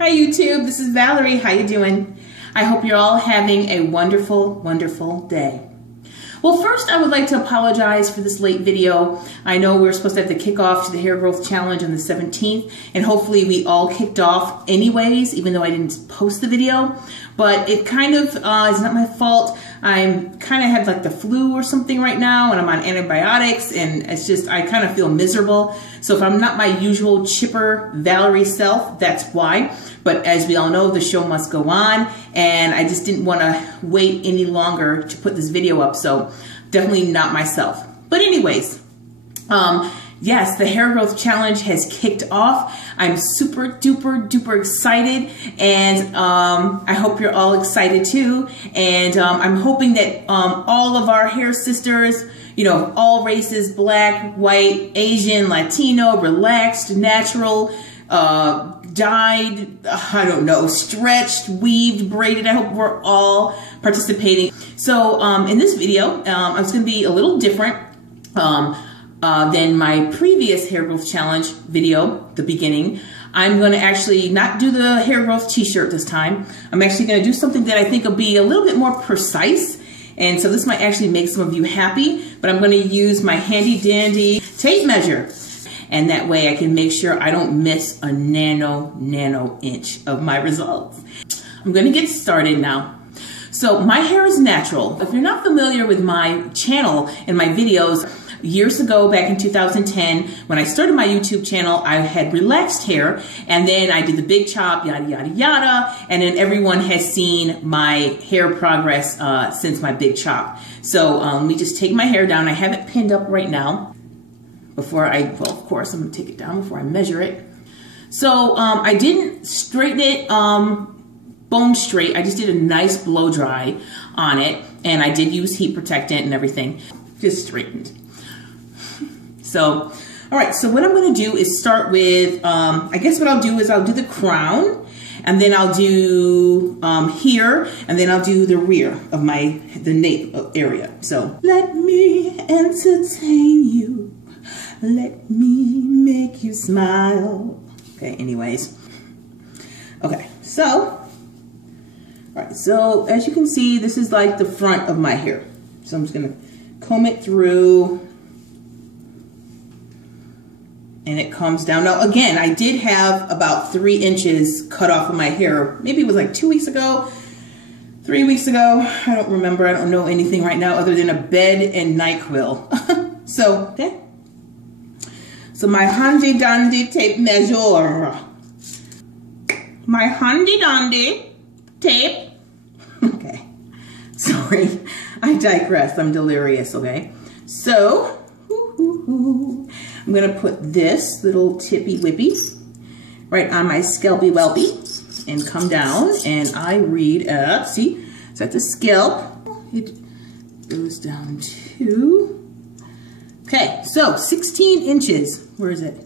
Hi YouTube, this is Valerie. How you doing? I hope you're all having a wonderful, wonderful day. Well, first I would like to apologize for this late video. I know we were supposed to have the kickoff to the hair growth challenge on the 17th, and hopefully we all kicked off anyways, even though I didn't post the video. But it kind of is not my fault. I'm kind of have like the flu or something right now, and I'm on antibiotics, and it's just, I kind of feel miserable. So if I'm not my usual chipper Valerie self, that's why. But as we all know, the show must go on, and I just didn't want to wait any longer to put this video up, so definitely not myself. But anyways, yes, the hair growth challenge has kicked off. I'm super duper duper excited, and I hope you're all excited too. And I'm hoping that all of our hair sisters, you know, all races, black, white, Asian, Latino, relaxed, natural, dyed, I don't know, stretched, weaved, braided. I hope we're all participating. So in this video, it's going to be a little different than my previous hair growth challenge video, the beginning. I'm going to actually not do the hair growth t-shirt this time. I'm actually going to do something that I think will be a little bit more precise. And so this might actually make some of you happy, but I'm going to use my handy dandy tape measure. And that way I can make sure I don't miss a nano inch of my results. I'm going to get started now. So my hair is natural. If you're not familiar with my channel and my videos, years ago, back in 2010, when I started my YouTube channel, I had relaxed hair, and then I did the big chop, yada, yada, yada, and then everyone has seen my hair progress since my big chop. So let me just take my hair down. I have it pinned up right now. Well, of course, I'm gonna take it down before I measure it. So I didn't straighten it bone straight. I just did a nice blow dry on it, and I did use heat protectant and everything. Just straightened. So, all right, so what I'm gonna do is start with, I guess what I'll do is I'll do the crown, and then I'll do here, and then I'll do the rear of the nape area. So, let me entertain you. Let me make you smile. Okay, anyways. Okay, so, all right, so as you can see, this is like the front of my hair. So I'm just gonna comb it through, and it comes down. Now, again, I did have about 3 inches cut off of my hair. Maybe it was like 2 weeks ago, 3 weeks ago. I don't remember. I don't know anything right now other than a bed and NyQuil. So, okay. So my handy dandy tape measure. My handy dandy tape. Okay. Sorry. I digress. I'm delirious, okay? So, I'm going to put this little tippy whippy right on my scalpy whelpy and come down, and I read up. See? So at the scalp, it goes down to... Okay, so 16 inches. Where is it?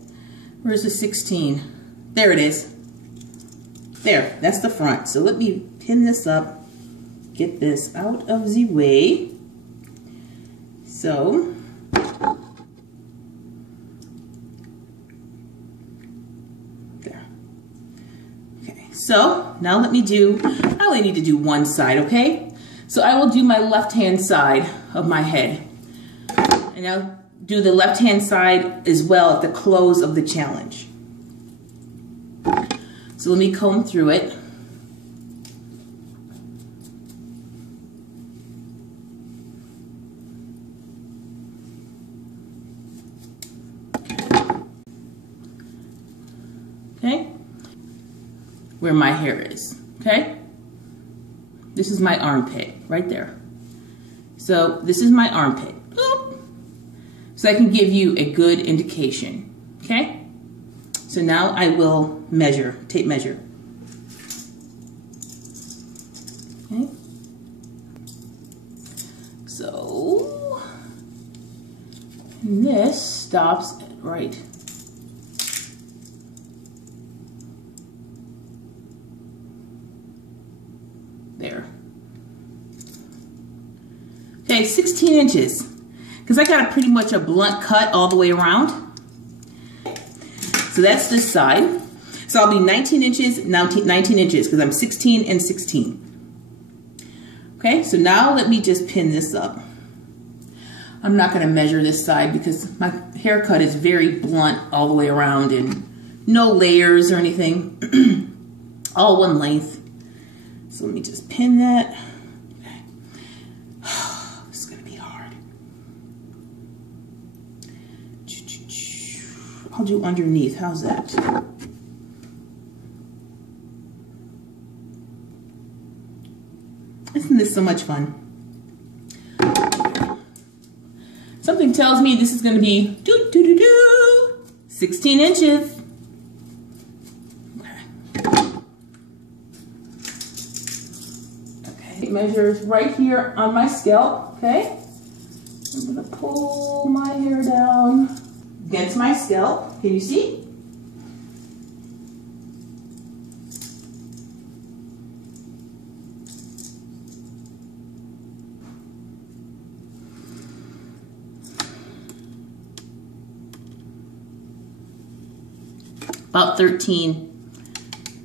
Where's the 16? There it is. There, that's the front. So let me pin this up, get this out of the way. So, there. Okay, so now let me do, I only need to do one side, okay? So I will do my left-hand side of my head. And I'll do the left-hand side as well at the close of the challenge. So let me comb through it. Okay? Where my hair is, okay? This is my armpit, right there. So this is my armpit. So I can give you a good indication, okay? So now I will measure, tape measure. Okay. So, and this stops at right there. Okay, 16 inches. Because I got pretty much a blunt cut all the way around. So that's this side. So I'll be 19 inches, 19 inches, because I'm 16 and 16. Okay, so now let me just pin this up. I'm not going to measure this side because my haircut is very blunt all the way around and no layers or anything. All one length. So let me just pin that. Okay. This is going to be hard. I'll do underneath. How's that? Isn't this so much fun? Something tells me this is going to be 16 inches. Okay. It measures right here on my scalp. Okay. I'm going to pull my hair down against my scalp. Can you see? About 13,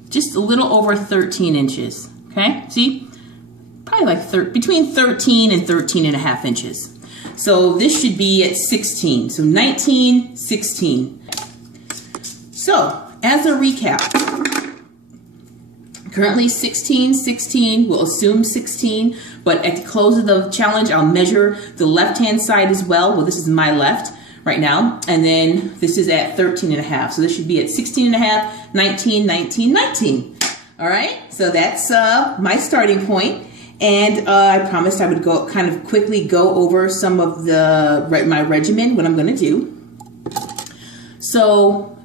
just a little over 13 inches, okay? See, probably like between 13 and 13 and a half inches. So this should be at 16, so 19, 16. So as a recap, currently 16, 16, we'll assume 16, but at the close of the challenge, I'll measure the left-hand side as well. Well, this is my left right now, and then this is at 13 and a half. So this should be at 16 and a half, 19, 19, 19. All right, so that's my starting point. And I promised I would go kind of quickly go over some of my regimen, what I'm gonna do. So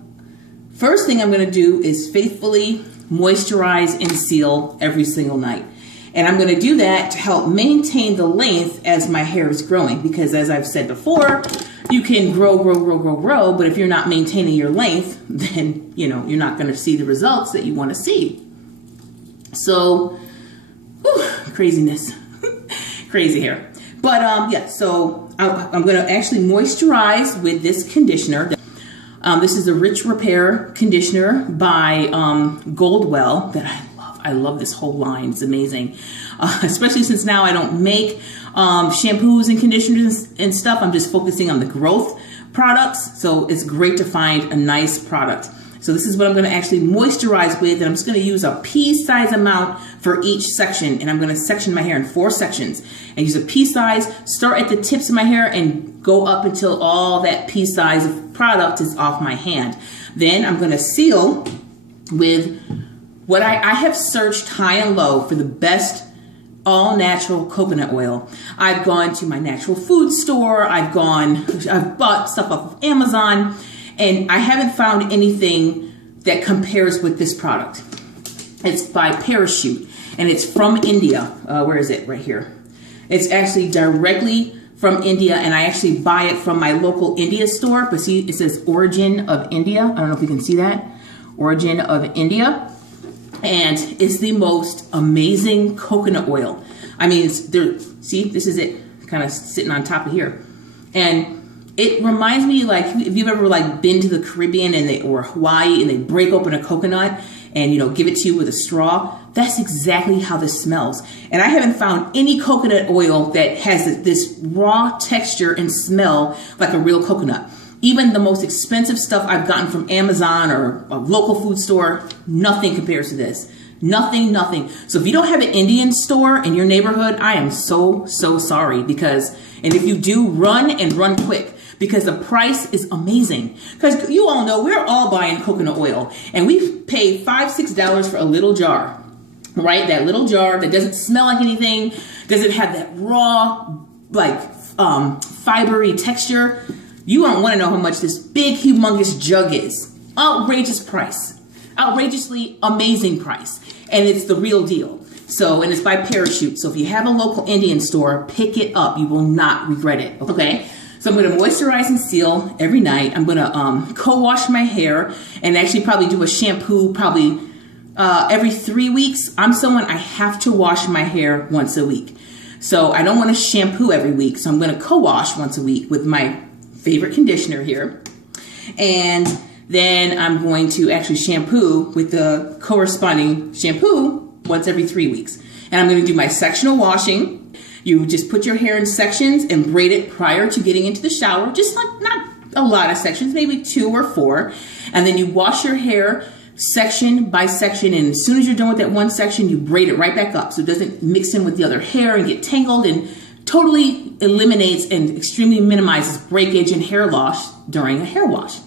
first thing I'm gonna do is faithfully moisturize and seal every single night. And I'm gonna do that to help maintain the length as my hair is growing, because as I've said before, you can grow, but if you're not maintaining your length, then, you know, you're not going to see the results that you want to see. So, whew, craziness, crazy hair. But yeah, so I'm going to actually moisturize with this conditioner. This is a Rich Repair conditioner by Goldwell that I love. I love this whole line. It's amazing, especially since now I don't make shampoos and conditioners and stuff. I'm just focusing on the growth products. So it's great to find a nice product. So this is what I'm going to actually moisturize with, and I'm just going to use a pea size amount for each section. And I'm going to section my hair in 4 sections and use a pea size, start at the tips of my hair and go up until all that pea size of product is off my hand. Then I'm going to seal with what I have searched high and low for the best all natural coconut oil. I've gone to my natural food store. I've bought stuff off of Amazon, and I haven't found anything that compares with this product. It's by Parachute, and it's from India. Where is it? Right here. It's actually directly from India, and I actually buy it from my local India store. But see, it says Origin of India. I don't know if you can see that. Origin of India. And it's the most amazing coconut oil. I mean, see, this is it kind of sitting on top of here. And it reminds me, like, if you've ever like been to the Caribbean or Hawaii and they break open a coconut and, you know, give it to you with a straw, that's exactly how this smells. And I haven't found any coconut oil that has this raw texture and smell like a real coconut. Even the most expensive stuff I've gotten from Amazon or a local food store, nothing compares to this. Nothing, nothing. So if you don't have an Indian store in your neighborhood, I am so, so sorry, and if you do, run and run quick, because the price is amazing. Because you all know we're all buying coconut oil, and we pay $5, $6 for a little jar, right? That little jar that doesn't smell like anything, doesn't have that raw, like, fibery texture. You don't want to know how much this big, humongous jug is. Outrageous price. Outrageously amazing price. And it's the real deal. So, and it's by Parachute. So if you have a local Indian store, pick it up. You will not regret it. Okay? So I'm going to moisturize and seal every night. I'm going to co-wash my hair and actually probably do a shampoo probably every 3 weeks. I'm someone, I have to wash my hair once a week. So I don't want to shampoo every week. So I'm going to co-wash once a week with my favorite conditioner here. And Then I'm going to actually shampoo with the corresponding shampoo once every 3 weeks. And I'm going to do my sectional washing. You just put your hair in sections and braid it prior to getting into the shower. Just like not a lot of sections, maybe 2 or 4. And then you wash your hair section by section. And as soon as you're done with that one section, you braid it right back up so it doesn't mix in with the other hair and get tangled, and totally eliminates and extremely minimizes breakage and hair loss during a hair wash.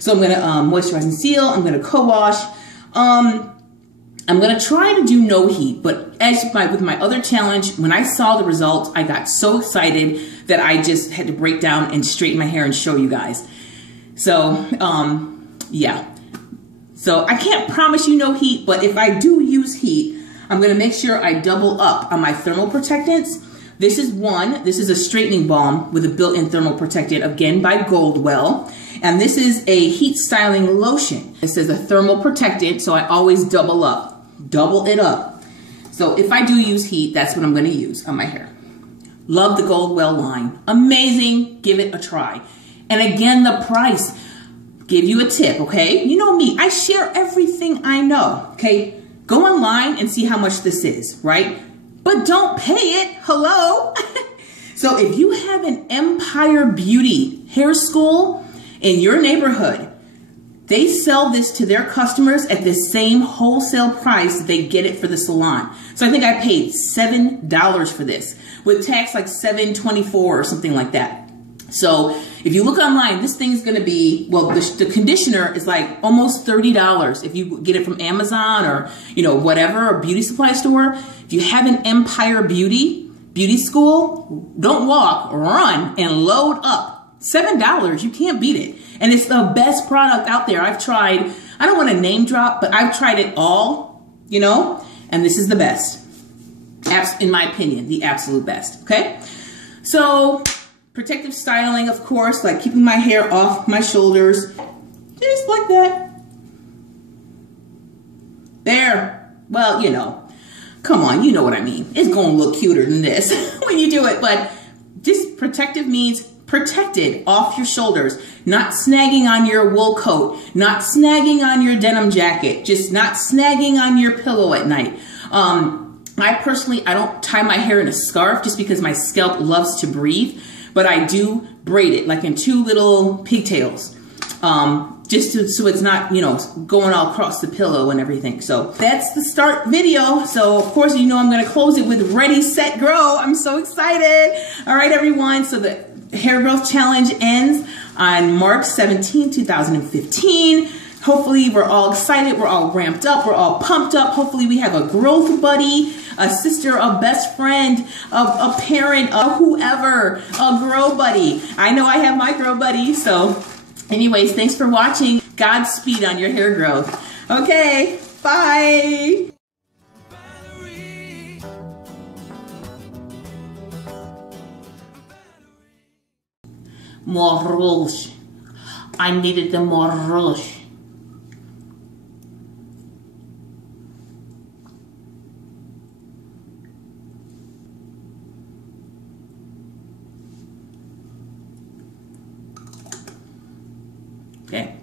So I'm going to moisturize and seal. I'm going to co-wash. I'm going to try to do no heat, but with my other challenge, when I saw the results, I got so excited that I just had to break down and straighten my hair and show you guys. So, yeah. So I can't promise you no heat, but if I do use heat, I'm going to make sure I double up on my thermal protectants. This is a straightening balm with a built-in thermal protectant, again by Goldwell. And this is a heat styling lotion. It says a thermal protectant, so I always double it up. So if I do use heat, that's what I'm going to use on my hair. Love the Goldwell line. Amazing. Give it a try. And again, the price. Give you a tip, okay? You know me. I share everything I know, okay? Go online and see how much this is, right? But don't pay it. Hello? So if you have an Empire Beauty hair school in your neighborhood, they sell this to their customers at the same wholesale price they get it for the salon. So I think I paid $7 for this, with tax like $7.24 or something like that. So if you look online, this thing is going to be, well, the conditioner is like almost $30 if you get it from Amazon or, you know, whatever, or beauty supply store. If you have an Empire Beauty school, don't walk, run and load up. $7, you can't beat it. And it's the best product out there. I've tried, I don't want to name drop, but I've tried it all, you know, and this is the best. In my opinion, the absolute best, okay? So protective styling, of course, like keeping my hair off my shoulders, just like that. There. Well, you know, come on, you know what I mean. It's going to look cuter than this when you do it, but just protective means protected off your shoulders, not snagging on your wool coat, not snagging on your denim jacket, just not snagging on your pillow at night. I personally don't tie my hair in a scarf just because my scalp loves to breathe, but I do braid it like in 2 little pigtails, so it's not, you know, going all across the pillow and everything. So that's the start video. So of course, you know, I'm going to close it with Ready, Set, Grow. I'm so excited. All right, everyone. So the hair growth challenge ends on March 17, 2015. Hopefully we're all excited, we're all ramped up, we're all pumped up. Hopefully we have a growth buddy, a sister, a best friend, a parent, a whoever, a grow buddy. I know I have my grow buddy. So anyways, thanks for watching. Godspeed on your hair growth. Okay, bye. More rouge. I needed the more rouge. Okay.